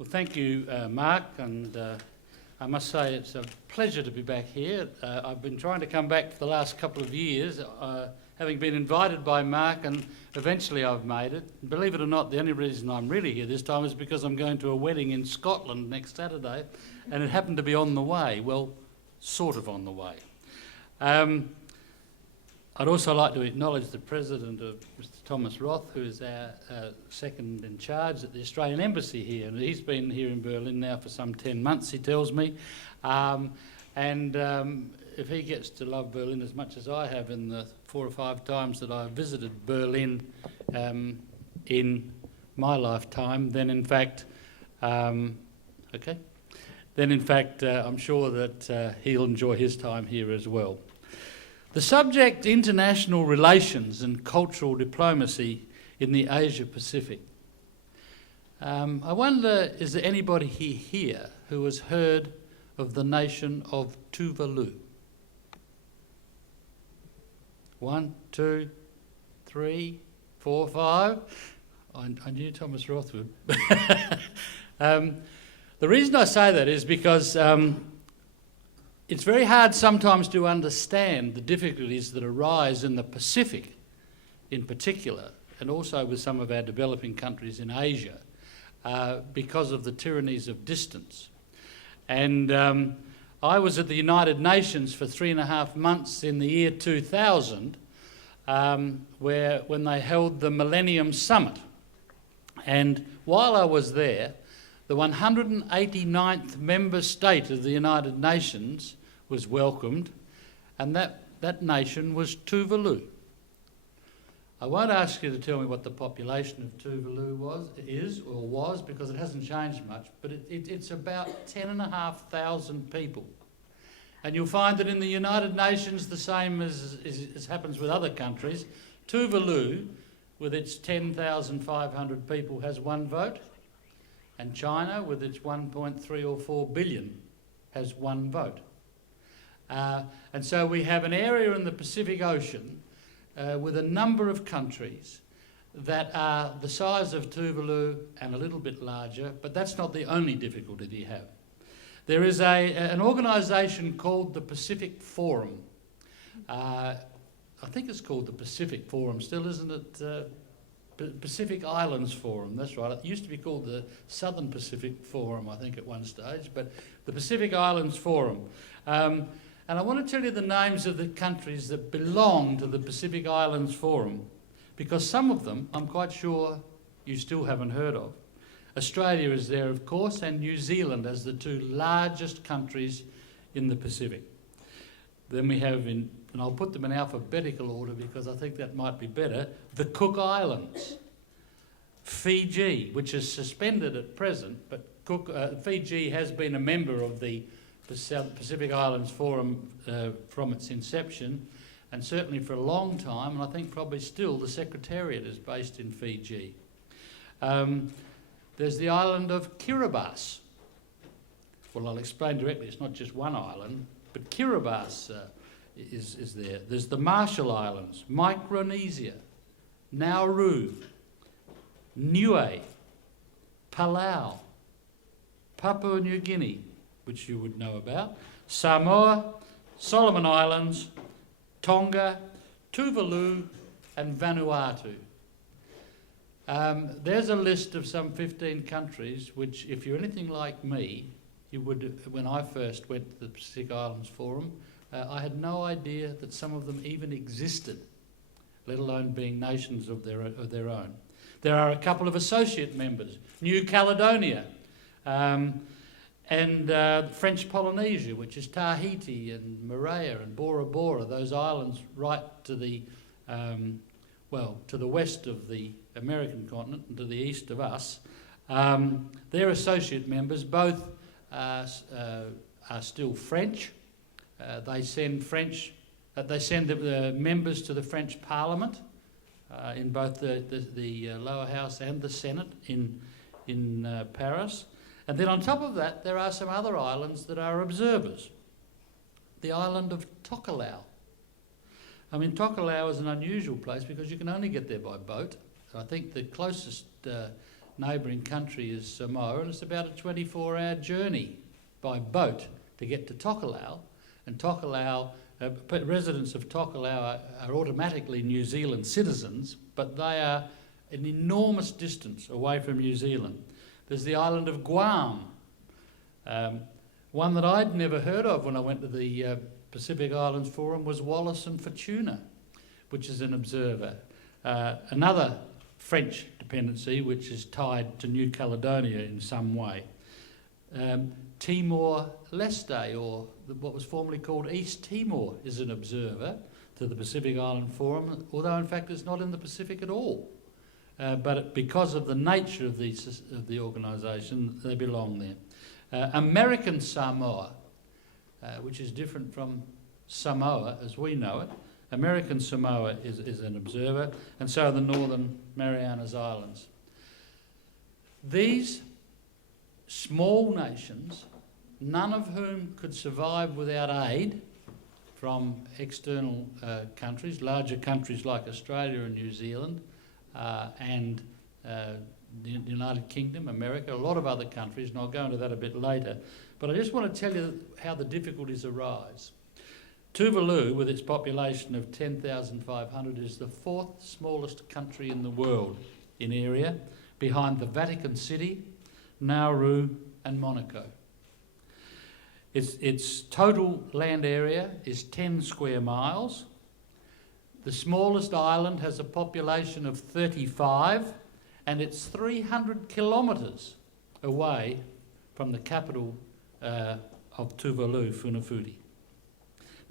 Well, thank you, Mark, and I must say it's a pleasure to be back here. I've been trying to come back for the last couple of years, having been invited by Mark, and eventually I've made it. Believe it or not, the only reason I'm really here this time is because I'm going to a wedding in Scotland next Saturday, and it happened to be on the way, well, sort of on the way. I'd also like to acknowledge the President of Mr Thomas Roth, who is our second in charge at the Australian Embassy here, and he's been here in Berlin now for some 10 months, he tells me. If he gets to love Berlin as much as I have in the 4 or 5 times that I've visited Berlin in my lifetime, then in fact, I'm sure that he'll enjoy his time here as well. The subject, international relations and cultural diplomacy in the Asia-Pacific. I wonder, is there anybody here who has heard of the nation of Tuvalu? 1, 2, 3, 4, 5. I knew Thomas Roth would. The reason I say that is because it's very hard sometimes to understand the difficulties that arise in the Pacific in particular, and also with some of our developing countries in Asia, because of the tyrannies of distance. And I was at the United Nations for 3.5 months in the year 2000, when they held the Millennium Summit. And while I was there, the 189th member state of the United Nations was welcomed, and that nation was Tuvalu. I won't ask you to tell me what the population of Tuvalu was, because it hasn't changed much, but it's about 10,500 people. And you'll find that in the United Nations, the same as happens with other countries, Tuvalu, with its 10,500 people, has 1 vote, and China, with its 1.3 or 4 billion, has 1 vote. And so we have an area in the Pacific Ocean with a number of countries that are the size of Tuvalu and a little bit larger, but that's not the only difficulty you have. There is an organisation called the Pacific Forum. I think it's called the Pacific Forum still, isn't it? Pacific Islands Forum, that's right. It used to be called the Southern Pacific Forum, I think, at one stage, but the Pacific Islands Forum. And I want to tell you the names of the countries that belong to the Pacific Islands Forum, because some of them I'm quite sure you still haven't heard of. Australia is there, of course, and New Zealand as the 2 largest countries in the Pacific. Then we have, and I'll put them in alphabetical order because I think that might be better, the Cook Islands, Fiji, which is suspended at present, but Fiji has been a member of the Pacific Islands Forum from its inception, and certainly for a long time, and I think probably still, the Secretariat is based in Fiji. There's the island of Kiribati. Well, I'll explain directly, it's not just one island, but Kiribati is there. There's the Marshall Islands, Micronesia, Nauru, Niue, Palau, Papua New Guinea, which you would know about, Samoa, Solomon Islands, Tonga, Tuvalu, and Vanuatu. There's a list of some 15 countries which, if you're anything like me, you would, when I first went to the Pacific Islands Forum, I had no idea that some of them even existed, let alone being nations of their own. There are a couple of associate members, New Caledonia, and French Polynesia, which is Tahiti and Moorea and Bora Bora, those islands right to the to the west of the American continent and to the east of us. They're associate members. Both are still French. They send the members to the French Parliament in both the lower house and the Senate in Paris. And then on top of that, there are some other islands that are observers. The island of Tokelau. I mean, Tokelau is an unusual place because you can only get there by boat. I think the closest neighbouring country is Samoa, and it's about a 24-hour journey by boat to get to Tokelau. And Tokelau, residents of Tokelau are automatically New Zealand citizens, but they are an enormous distance away from New Zealand. There's the island of Guam, one that I'd never heard of when I went to the Pacific Islands Forum was Wallis and Futuna, which is an observer. Another French dependency which is tied to New Caledonia in some way. Timor-Leste, or what was formerly called East Timor, is an observer to the Pacific Island Forum, although in fact it's not in the Pacific at all. But because of the nature of the organisation, they belong there. American Samoa, which is different from Samoa as we know it. American Samoa is an observer, and so are the Northern Marianas Islands. These small nations, none of whom could survive without aid from external countries, larger countries like Australia and New Zealand, and the United Kingdom, America, a lot of other countries, and I'll go into that a bit later. But I just want to tell you how the difficulties arise. Tuvalu, with its population of 10,500, is the fourth smallest country in the world in area, behind the Vatican City, Nauru and Monaco. Its total land area is 10 square miles. The smallest island has a population of 35, and it's 300 kilometres away from the capital of Tuvalu, Funafuti.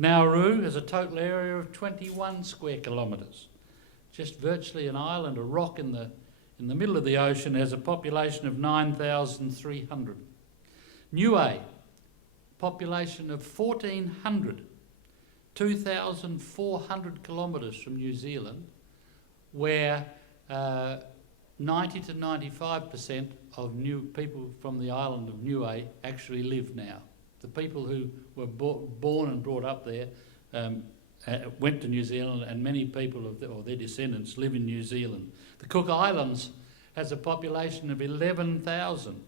Nauru has a total area of 21 square kilometres. Just virtually an island, a rock in the middle of the ocean, has a population of 9,300. Niue, population of 1,400, 2,400 kilometres from New Zealand, where 90 to 95% of new people from the island of Niue actually live now. The people who were born and brought up there went to New Zealand, and many people or their descendants live in New Zealand. The Cook Islands has a population of 11,000,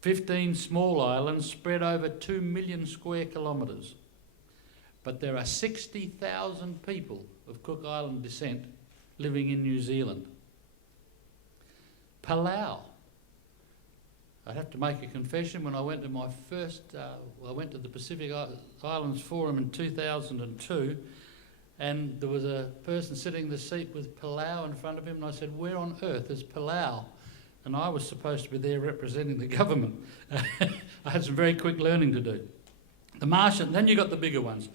15 small islands spread over 2 million square kilometres. But there are 60,000 people of Cook Island descent living in New Zealand. Palau. I have to make a confession. When I went to my first, I went to the Pacific Islands Forum in 2002, and there was a person sitting in the seat with Palau in front of him, and I said, "Where on earth is Palau?" And I was supposed to be there representing the government. I had some very quick learning to do. The Marshall, then you got the bigger ones.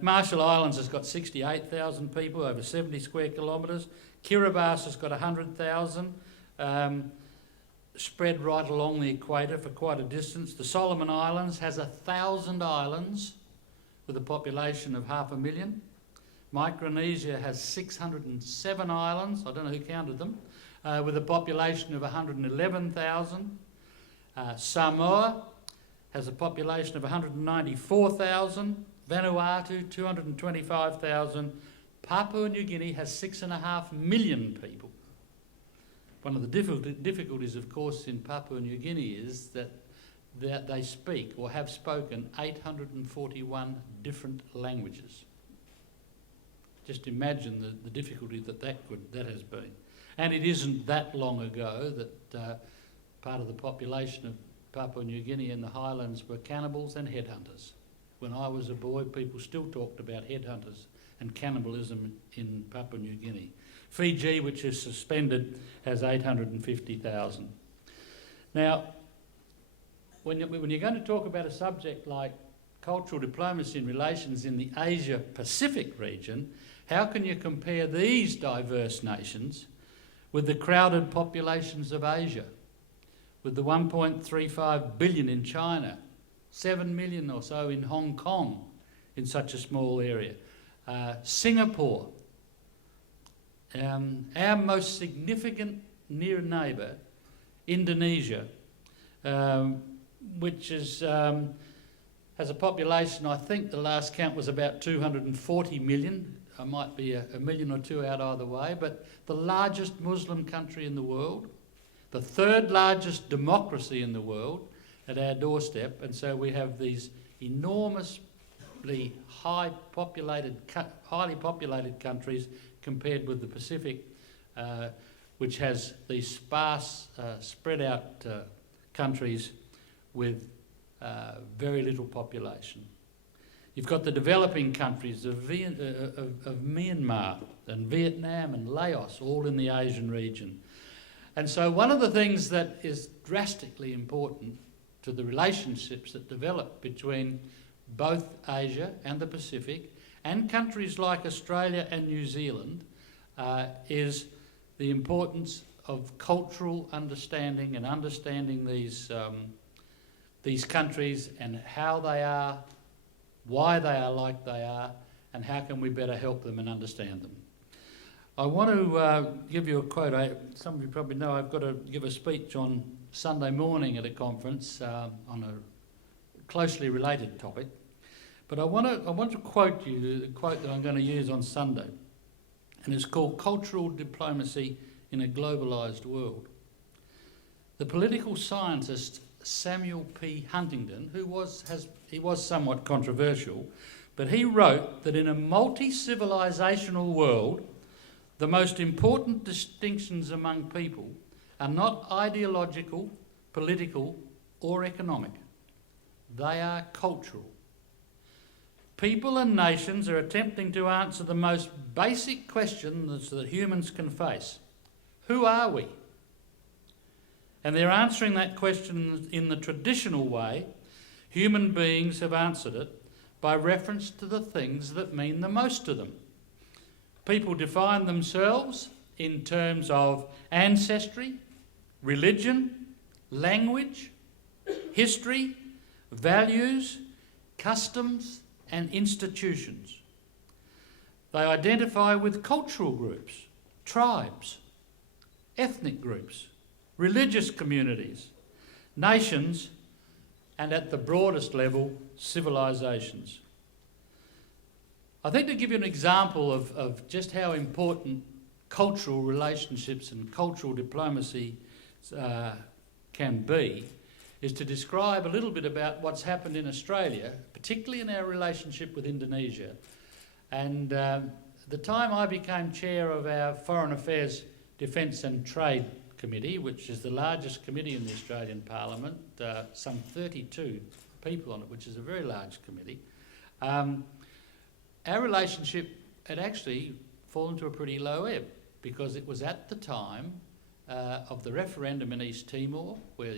Marshall Islands has got 68,000 people, over 70 square kilometres. Kiribati has got 100,000. Spread right along the equator for quite a distance. The Solomon Islands has 1,000 islands with a population of 500,000. Micronesia has 607 islands, I don't know who counted them, with a population of 111,000. Samoa has a population of 194,000. Vanuatu, 225,000. Papua New Guinea has 6.5 million people. One of the difficulties, of course, in Papua New Guinea is that they speak or have spoken 841 different languages. Just imagine the difficulty that has been. And it isn't that long ago that part of the population of Papua New Guinea and the highlands were cannibals and headhunters. When I was a boy, people still talked about headhunters and cannibalism in Papua New Guinea. Fiji, which is suspended, has 850,000. Now, when you're going to talk about a subject like cultural diplomacy and relations in the Asia-Pacific region, how can you compare these diverse nations with the crowded populations of Asia, with the 1.35 billion in China, 7 million or so in Hong Kong in such a small area, Singapore, our most significant near neighbour, Indonesia, which is, has a population, I think the last count was about 240 million. I might be a million or two out either way, but the largest Muslim country in the world, the third largest democracy in the world at our doorstep, and so we have these enormously highly populated countries compared with the Pacific, which has these sparse, spread out countries with very little population. You've got the developing countries of Myanmar and Vietnam and Laos, all in the Asian region. And so one of the things that is drastically important to the relationships that develop between both Asia and the Pacific and countries like Australia and New Zealand is the importance of cultural understanding and understanding these countries and how they are, why they are like they are, and how can we better help them and understand them. I want to give you a quote. Some of you probably know I've got to give a speech on Sunday morning at a conference on a closely related topic. But I want to quote you the quote that I'm going to use on Sunday, and it's called Cultural Diplomacy in a Globalised World. The political scientist Samuel P. Huntington, who was somewhat controversial, but he wrote that in a multi-civilisational world, the most important distinctions among people are not ideological, political, or economic. They are cultural. People and nations are attempting to answer the most basic questions that humans can face. Who are we? And they're answering that question in the traditional way human beings have answered it, by reference to the things that mean the most to them. People define themselves in terms of ancestry, religion, language, history, values, customs, and institutions. They identify with cultural groups, tribes, ethnic groups, religious communities, nations, and at the broadest level, civilisations. I think to give you an example of just how important cultural relationships and cultural diplomacy can be, is to describe a little bit about what's happened in Australia, particularly in our relationship with Indonesia. And the time I became chair of our Foreign Affairs, Defence and Trade Committee, which is the largest committee in the Australian Parliament, some 32 people on it, which is a very large committee, our relationship had actually fallen to a pretty low ebb, because it was at the time of the referendum in East Timor, where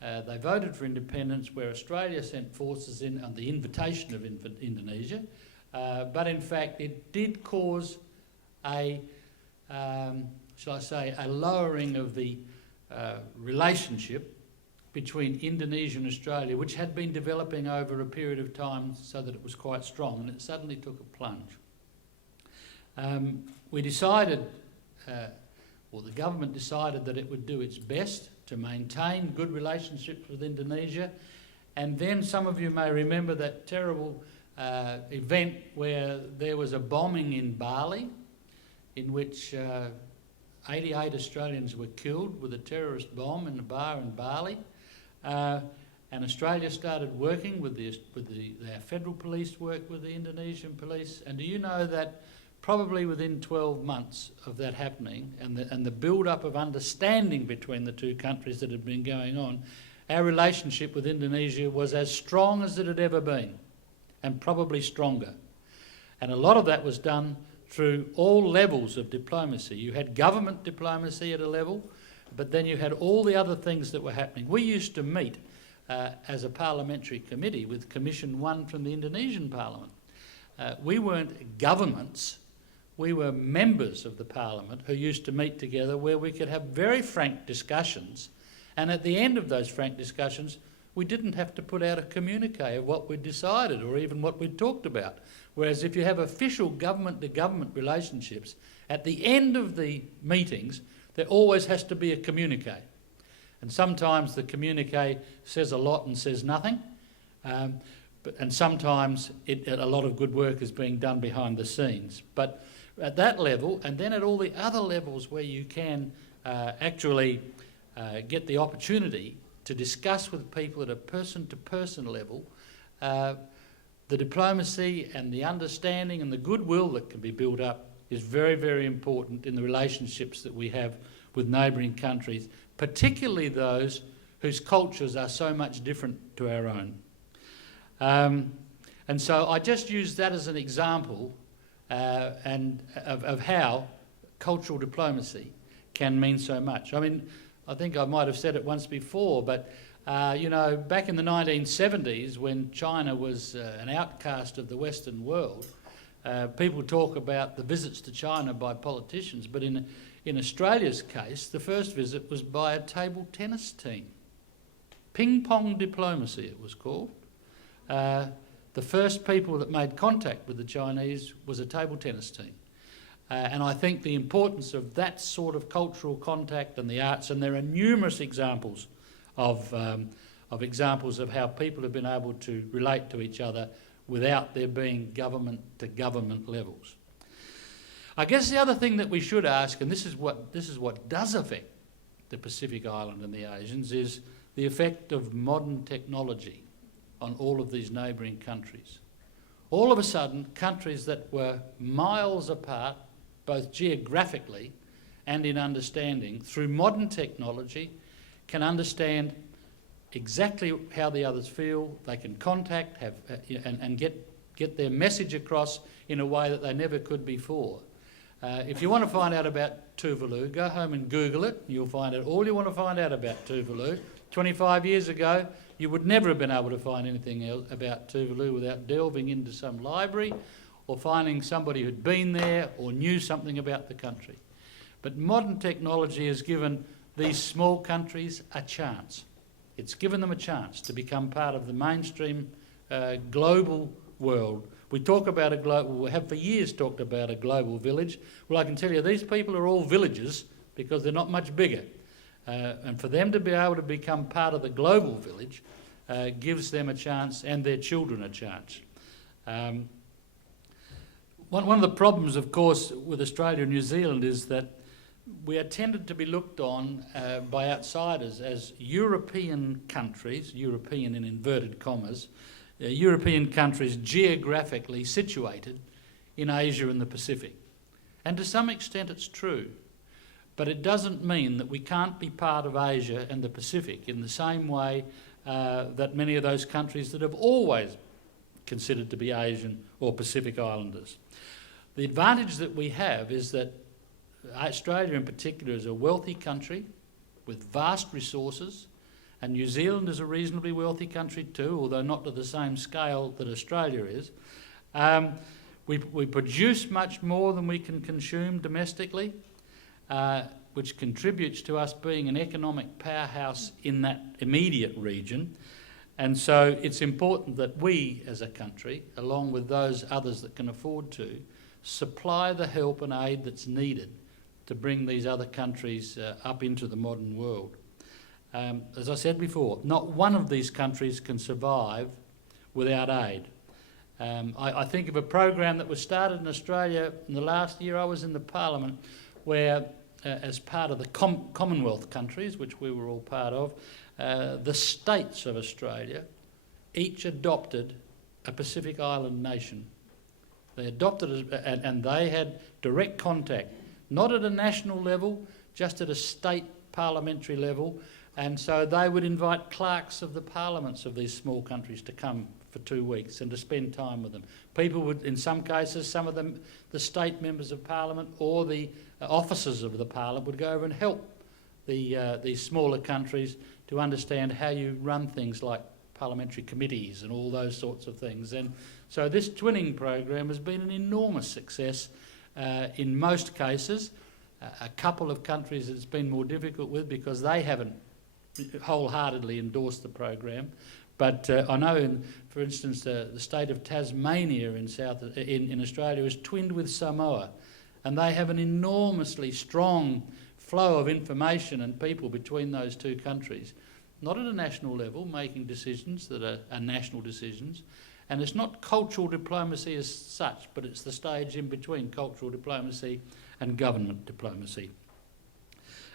they voted for independence, where Australia sent forces in on the invitation of Indonesia, but in fact it did cause a, shall I say, a lowering of the relationship between Indonesia and Australia, which had been developing over a period of time so that it was quite strong, and it suddenly took a plunge. We decided, or the government decided, that it would do its best to maintain good relationships with Indonesia, and then some of you may remember that terrible event where there was a bombing in Bali, in which 88 Australians were killed with a terrorist bomb in a bar in Bali. And Australia started working with our federal police, worked with the Indonesian police. And do you know that probably within 12 months of that happening, and the build-up of understanding between the two countries that had been going on, our relationship with Indonesia was as strong as it had ever been, and probably stronger. And a lot of that was done through all levels of diplomacy. You had government diplomacy at a level, but then you had all the other things that were happening. We used to meet as a parliamentary committee with Commission 1 from the Indonesian Parliament. We weren't governments, we were members of the Parliament who used to meet together, where we could have very frank discussions, and at the end of those frank discussions we didn't have to put out a communique of what we'd decided or even what we'd talked about. Whereas if you have official government-to-government relationships, at the end of the meetings there always has to be a communique. And sometimes the communique says a lot and says nothing, and sometimes a lot of good work is being done behind the scenes. But at that level, and then at all the other levels where you can actually get the opportunity to discuss with people at a person-to-person level the diplomacy and the understanding and the goodwill that can be built up is very, very important in the relationships that we have with neighbouring countries, particularly those whose cultures are so much different to our own. And so I just use that as an example of how cultural diplomacy can mean so much. I mean, I think I might have said it once before, but you know, back in the 1970s, when China was an outcast of the Western world, people talk about the visits to China by politicians, but in Australia's case, the first visit was by a table tennis team. Ping-pong diplomacy, it was called. The first people that made contact with the Chinese was a table tennis team. And I think the importance of that sort of cultural contact and the arts, and there are numerous examples of examples of how people have been able to relate to each other without there being government-to-government levels. I guess the other thing that we should ask, and this is what does affect the Pacific Island and the Asians, is the effect of modern technology on all of these neighbouring countries. All of a sudden, countries that were miles apart, both geographically and in understanding, through modern technology, can understand exactly how the others feel. They can contact and get their message across in a way that they never could before. If you want to find out about Tuvalu, go home and Google it. You'll find out all you want to find out about Tuvalu. 25 years ago, you would never have been able to find anything else about Tuvalu without delving into some library or finding somebody who'd been there or knew something about the country. But modern technology has given these small countries a chance. It's given them a chance to become part of the mainstream global world. We talk about we have for years talked about a global village. Well, I can tell you these people are all villages because they're not much bigger. And for them to be able to become part of the global village gives them a chance and their children a chance. One of the problems, of course, with Australia and New Zealand is that we are tended to be looked on by outsiders as European countries, European in inverted commas, European countries geographically situated in Asia and the Pacific. And to some extent it's true, but it doesn't mean that we can't be part of Asia and the Pacific in the same way that many of those countries that have always considered to be Asian or Pacific Islanders. The advantage that we have is that Australia in particular is a wealthy country with vast resources, and New Zealand is a reasonably wealthy country too, although not to the same scale that Australia is. We produce much more than we can consume domestically, which contributes to us being an economic powerhouse in that immediate region. And so it's important that we as a country, along with those others that can afford to, supply the help and aid that's needed to bring these other countries up into the modern world. As I said before, not one of these countries can survive without aid. I think of a program that was started in Australia in the last year I was in the Parliament, where as part of the Commonwealth countries, which we were all part of, the states of Australia each adopted a Pacific Island nation. They adopted it, and they had direct contact, not at a national level, just at a state parliamentary level, and so they would invite clerks of the parliaments of these small countries to come for 2 weeks and to spend time with them. People would, in some cases, some of them, the state members of parliament or the officers of the parliament would go over and help these smaller countries to understand how you run things like parliamentary committees and all those sorts of things. And so this twinning program has been an enormous success in most cases. A couple of countries it's been more difficult with because they haven't wholeheartedly endorsed the program. But I know, for instance, the state of Tasmania in Australia is twinned with Samoa, and they have an enormously strong flow of information and people between those two countries, not at a national level, making decisions that are national decisions. And it's not cultural diplomacy as such, but it's the stage in between cultural diplomacy and government diplomacy.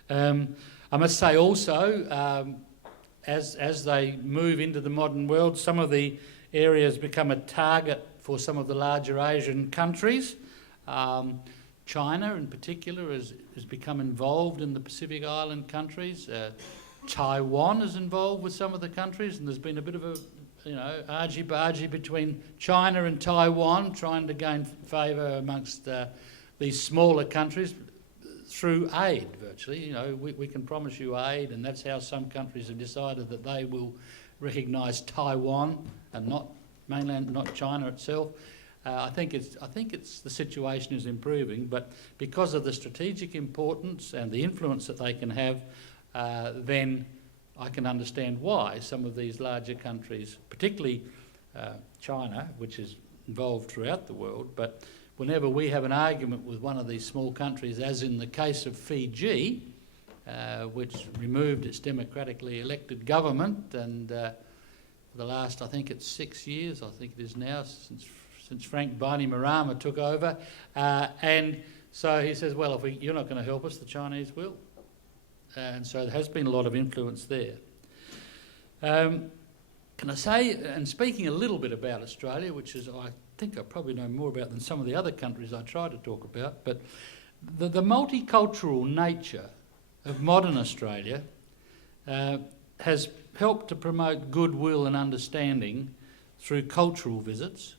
I must say also, as they move into the modern world, some of the areas become a target for some of the larger Asian countries. China in particular has become involved in the Pacific Island countries. Taiwan is involved with some of the countries, and there's been a bit of a argy-bargy between China and Taiwan, trying to gain favour amongst these smaller countries through aid, virtually. We can promise you aid, and that's how some countries have decided that they will recognise Taiwan and not China itself. I think the situation is improving, but because of the strategic importance and the influence that they can have, then I can understand why some of these larger countries, particularly China, which is involved throughout the world, but whenever we have an argument with one of these small countries, as in the case of Fiji, which removed its democratically elected government, and for the last, I think it's 6 years, I think it is now, since Frank Bainimarama took over, and so he says, well, if you're not going to help us, the Chinese will. And so there has been a lot of influence there. Can I say, and speaking a little bit about Australia, which is, I think I probably know more about than some of the other countries I try to talk about, but the multicultural nature of modern Australia has helped to promote goodwill and understanding through cultural visits,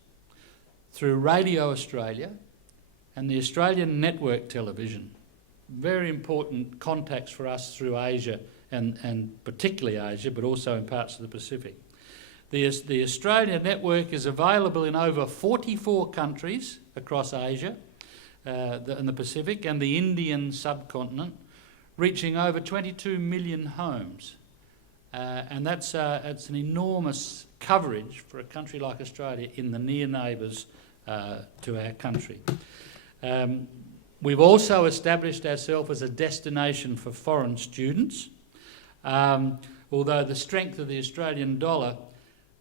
through Radio Australia and the Australian network television. Very important contacts for us through Asia and particularly Asia, but also in parts of the Pacific. The Australian network is available in over 44 countries across Asia and the Pacific and the Indian subcontinent, reaching over 22 million homes. And that's an enormous coverage for a country like Australia in the near neighbours to our country. We've also established ourselves as a destination for foreign students, although the strength of the Australian dollar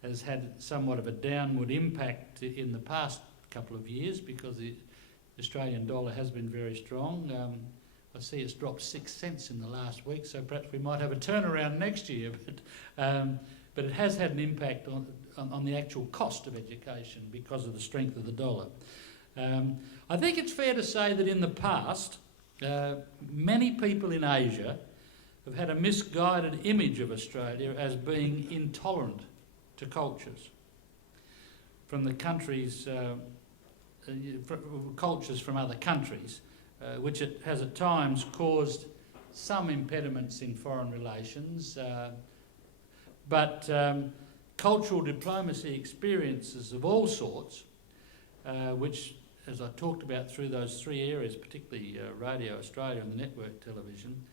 has had somewhat of a downward impact in the past couple of years because the Australian dollar has been very strong. I see it's dropped 6 cents in the last week, so perhaps we might have a turnaround next year, but it has had an impact on the actual cost of education because of the strength of the dollar. I think it's fair to say that in the past, many people in Asia have had a misguided image of Australia as being intolerant to cultures from the countries, cultures from other countries, which it has at times caused some impediments in foreign relations, but cultural diplomacy experiences of all sorts, which, as I talked about through those three areas, particularly Radio Australia and the network television,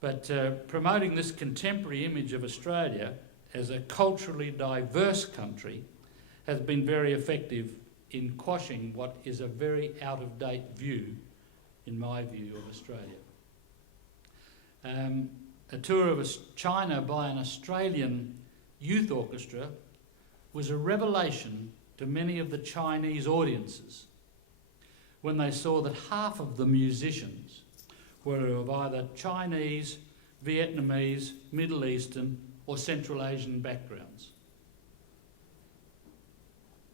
but promoting this contemporary image of Australia as a culturally diverse country has been very effective in quashing what is a very out-of-date view, in my view, of Australia. A tour of China by an Australian youth orchestra was a revelation to many of the Chinese audiences when they saw that half of the musicians were of either Chinese, Vietnamese, Middle Eastern or Central Asian backgrounds.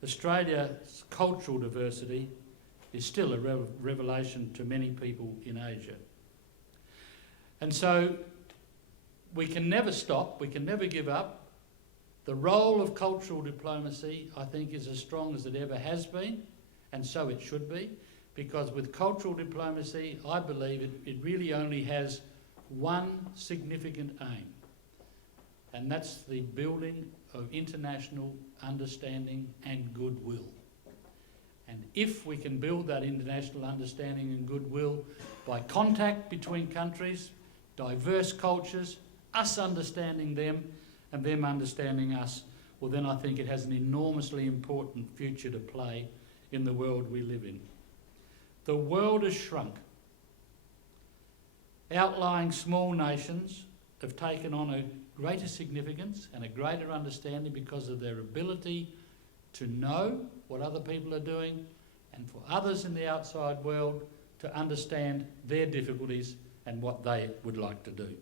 Australia's cultural diversity is still a revelation to many people in Asia. And so we can never stop, we can never give up. The role of cultural diplomacy, I think, is as strong as it ever has been, and so it should be, because with cultural diplomacy, I believe it really only has one significant aim, and that's the building of international understanding and goodwill. And if we can build that international understanding and goodwill by contact between countries, diverse cultures, us understanding them and them understanding us, well then I think it has an enormously important future to play in the world we live in. The world has shrunk. Outlying small nations have taken on a greater significance and a greater understanding because of their ability to know what other people are doing, and for others in the outside world to understand their difficulties and what they would like to do.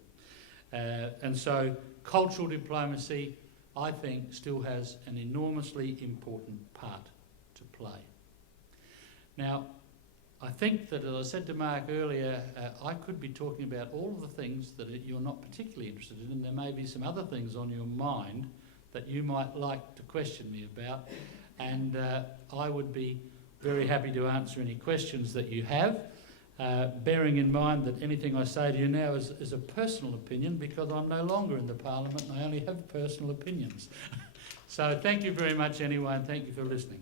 And so cultural diplomacy, I think, still has an enormously important part to play. Now, I think that, as I said to Mark earlier, I could be talking about all of the things that you're not particularly interested in, and there may be some other things on your mind that you might like to question me about, and I would be very happy to answer any questions that you have, bearing in mind that anything I say to you now is a personal opinion, because I'm no longer in the Parliament and I only have personal opinions. So thank you very much anyway, and thank you for listening.